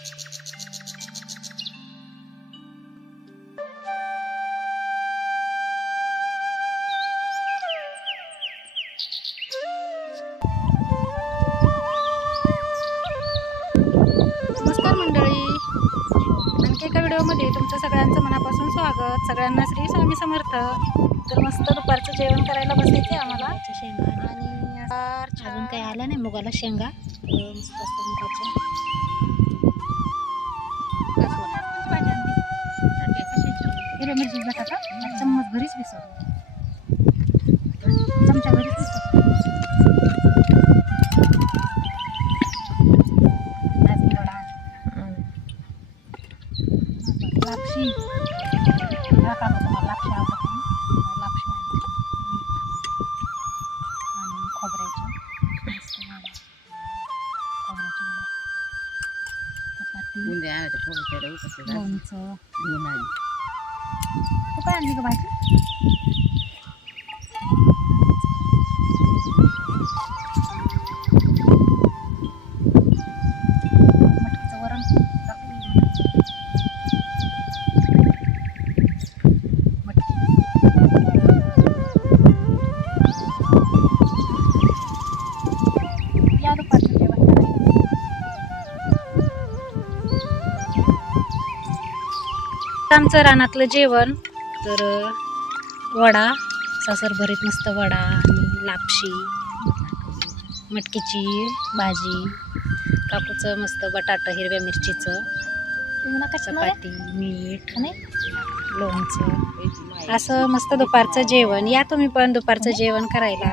नमस्कार मंडळी, आणखी एका व्हिडिओमध्ये तुमचं सगळ्यांचं मनापासून स्वागत. सगळ्यांना श्री स्वामी समर्थ. तर मस्त दुपारचं जेवण करायला बसायचे आम्हाला. शेंगा आणि अजून काही आल्या नाही मुगाला शेंगा मस्त मुगाच्या हिरव्या मिरची टाका. चम्मच घरीच विसरलो, चमचा घरीच विसरलो. लापशी टाका, तुम्हाला लापशी आवडत नाही. लापशी आणि खोबऱ्याची मस्त वडा, खोबऱ्याची वडा, चपाती, लोणचं. तू काय आणली का भाजी? मटकीचं वरण या दुपारचं जेवण करायला. आमचं रानातलं जेवण तर वडा, सासर भरीत मस्त वडा आणि लापशी, मटकीची भाजी, काकूचं मस्त बटाटा हिरव्या मिरचीचं, चपाती, मीठ, लोणचं, असं मस्त दुपारचं जेवण. या तुम्ही पण दुपारचं जेवण करायला.